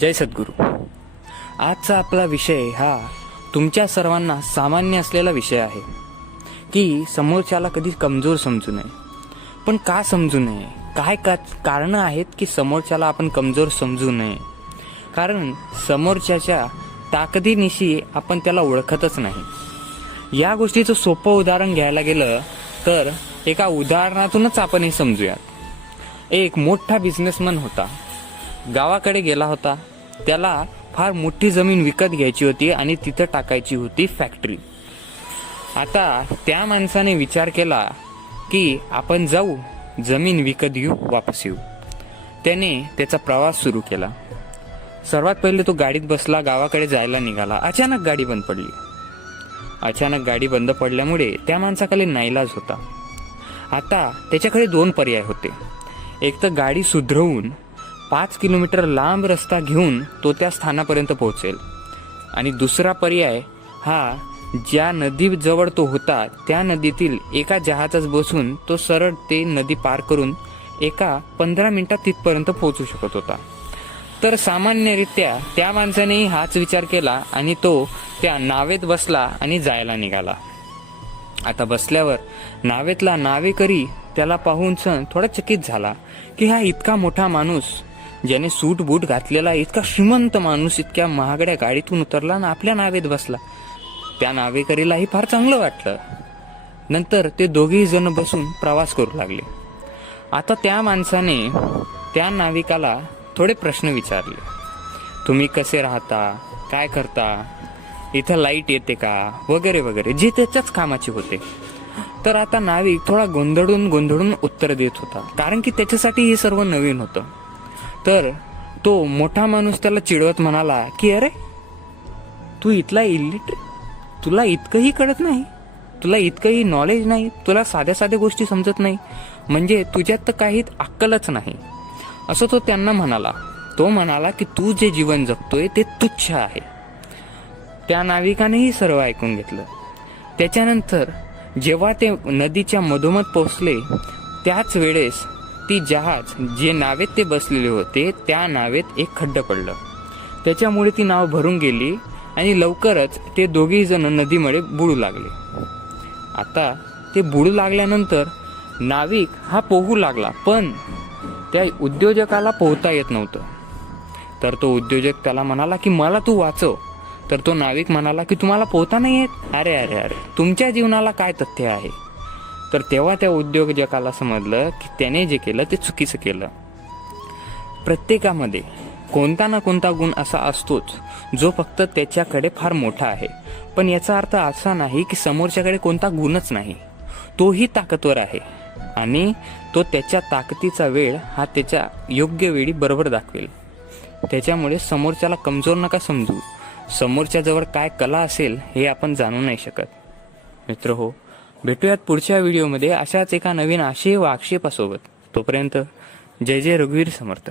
जय सद्गुरू. आजचा आपला विषय हा तुमच्या सर्वांना सामान्य असलेला विषय आहे की समोरच्याला कधी कमजोर समजू नये. पण का समजू नये? काय कारणं आहेत की समोरच्याला आपण कमजोर समजू नये? कारण समोरच्याच्या ताकदीनिशी आपण त्याला ओळखतच नाही. या गोष्टीचं सोपं उदाहरण घ्यायला गेलं तर एका उदाहरणातूनच आपण हे समजूया. एक मोठा बिझनेसमन होता, गावाकडे गेला होता. त्याला फार मोठी जमीन विकत घ्यायची होती आणि तिथं टाकायची होती फॅक्टरी. आता त्या माणसाने विचार केला की आपण जाऊ, जमीन विकत घेऊ, वापस येऊ. त्याने त्याचा प्रवास सुरू केला. सर्वात पहिले तो गाडीत बसला, गावाकडे जायला निघाला. अचानक गाडी बंद पडली. अचानक गाडी बंद पडल्यामुळे त्या माणसाकडे नाईलाज होता. आता त्याच्याकडे दोन पर्याय होते. एक तर गाडी सुधरवून 5 किलोमीटर लांब रस्ता घेऊन तो त्या स्थानापर्यंत पोहोचेल, आणि दुसरा पर्याय हा ज्या नदीजवळ तो होता त्या नदीतील एका जहाजात बसून तो सरळ ते नदी पार करून एका 15 मिनिटात तिथपर्यंत पोहोचू शकत होता. तर सामान्यरित्या त्या माणसानेही हाच विचार केला आणि तो त्या नावेत बसला आणि जायला निघाला. आता बसल्यावर नावेतला नावेकरी त्याला पाहून थोडा चकित झाला की हा इतका मोठा माणूस, ज्याने सूट बूट घातलेला इतका श्रीमंत माणूस इतक्या महागड्या गाडीतून उतरला आणि आपल्या नावेत बसला. त्या नावेकरीलाही फार चांगलं वाटलं. नंतर ते दोघेही जण बसून प्रवास करू लागले. आता त्या माणसाने त्या नाविकाला थोडे प्रश्न विचारले. तुम्ही कसे राहता, काय करता, इथं लाईट येते का, वगैरे वगैरे, जे त्याच्याच कामाचे होते. तर आता नाविक थोडा गोंधळून उत्तर देत होता, कारण की त्याच्यासाठी हे सर्व नवीन होतं. तर तो मोठा माणूस त्याला चिडवत म्हणाला की अरे, तू इथला इलिटरेट, तुला इतकंही कळत नाही, तुला इतकंही नॉलेज नाही, तुला साध्या साध्या गोष्टी समजत नाही, म्हणजे तुझ्यात तर काहीच अक्कलच नाही, असं तो त्यांना म्हणाला. तो म्हणाला की तू जे जीवन जगतोय ते तुच्छ आहे. त्या नाविकानेही सर्व ऐकून घेतलं. त्याच्यानंतर जेव्हा ते नदीच्या मधोमध पोहोचले त्याच वेळेस ती जहाज, जे नावेत ते बसलेले होते त्या नावेत एक खड्डं पडलं. त्याच्यामुळे ती नाव भरून गेली आणि लवकरच ते दोघेही जण नदीमध्ये बुडू लागले. आता ते बुडू लागल्यानंतर नाविक हा पोहू लागला, पण त्या उद्योजकाला पोहता येत नव्हतं. तर तो उद्योजक त्याला म्हणाला की मला तू वाचव. तर तो नाविक म्हणाला की तुम्हाला पोहता नाही येत? अरे अरे अरे, तुमच्या जीवनाला काय तथ्य आहे? तर तेव्हा त्या उद्योजकाला समजलं की त्याने जे केलं ते चुकीचं केलं. प्रत्येकामध्ये कोणता ना कोणता गुण असा असतोच जो फक्त त्याच्याकडे फार मोठा आहे. पण याचा अर्थ असा नाही की समोरच्याकडे कोणता गुणच नाही. तोही ताकदवर आहे आणि तो त्याच्या ताकदीचा वेळ हा त्याच्या योग्य वेळी बरोबर दाखवेल. त्याच्यामुळे समोरच्याला कमजोर नका समजू. समोरच्याजवळ काय कला असेल हे आपण जाणू नाही शकत. मित्र हो, भेटूयात पुढच्या व्हिडिओमध्ये अशाच एका नवीन आशय व आक्षेपासोबत. तोपर्यंत जय जय रघुवीर समर्थ.